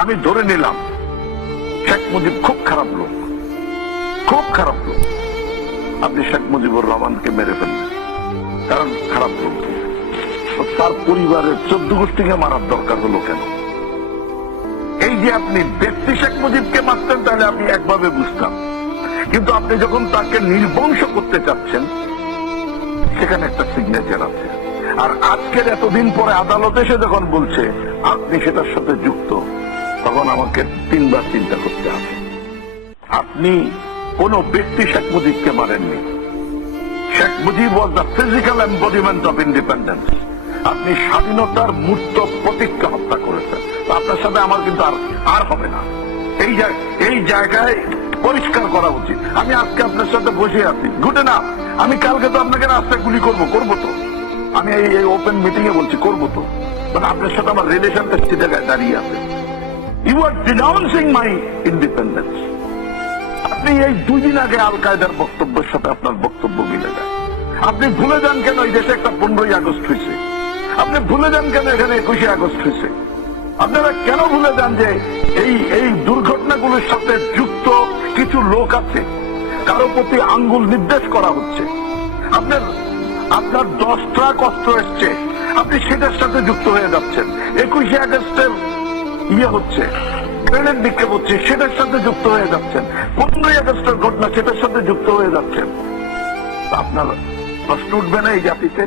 আমি ধরে নিলাম শেখ মুজিব খুব খারাপ লোক, খুব খারাপ লোক। আপনি শেখ মুজিবুর রহমানকে মেরে ফেললেন, কারণ খারাপ লোক। তার পরিবারের 14 গোষ্ঠীকে মারার দরকার হলো কেন? এই যে আপনি ব্যক্তি শেখ মুজিবকে মারতেন, তাহলে আপনি একভাবে বুঝতাম, কিন্তু আপনি যখন তাকে নির্বংশ করতে চাচ্ছেন, সেখানে একটা সিগনেচার আছে। আর আজকের এতদিন পরে আদালতে এসে যখন বলছে আপনি সেটার সাথে যুক্ত, তখন আমাকে 3 বার চিন্তা করতে হবে। আপনি কোন ব্যক্তি শেখ মুজিবকে মারেননি। Sheikh Mujib was the physical embodiment of independence. আপনি স্বাধীনতার মূর্ত প্রতীককে হত্যা করেছেন। আপনার সাথে আমার কিন্তু আর হবে না। এই জায়গায় পরিষ্কার করা উচিত। আমি আজকে আপনার সাথে বসে আছি, গুড এনাফ। আমি কালকে তো আপনাকে রাস্তায় গুলি করবো তো। আমি এই ওপেন মিটিং এ বলছি করবো তো, মানে আপনার সাথে আমার রিলেশনটা সে জায়গায় দাঁড়িয়ে আছে। You are denouncing my independence. আপনি এই 2 দিন আগে আল কায়দার বক্তব্যের সাথে আপনার বক্তব্য মিলে যায়। আপনি ভুলে যান কেন এই দেশে একটা 15ই আগস্ট হয়েছে? আপনি ভুলে যান কেন এখানে 21শে আগস্ট হয়েছে? আপনারা কেন ভুলে যান যে এই দুর্ঘটনাগুলোর সাথে যুক্ত কিছু লোক আছে, কারো প্রতি আঙ্গুল নির্দেশ করা হচ্ছে? আপনার 10 ট্রাক অস্ত্র এসছে, আপনি সেটার সাথে যুক্ত হয়ে যাচ্ছেন। 21শে আগস্টের হচ্ছে, গ্রেনেড নিক্ষেপ হচ্ছে, সেটার সাথে যুক্ত হয়ে যাচ্ছেন। 15ই আগস্টের ঘটনা, সেটার সাথে যুক্ত হয়ে যাচ্ছেন। আপনার প্রশ্ন উঠবে না এই জাতিতে?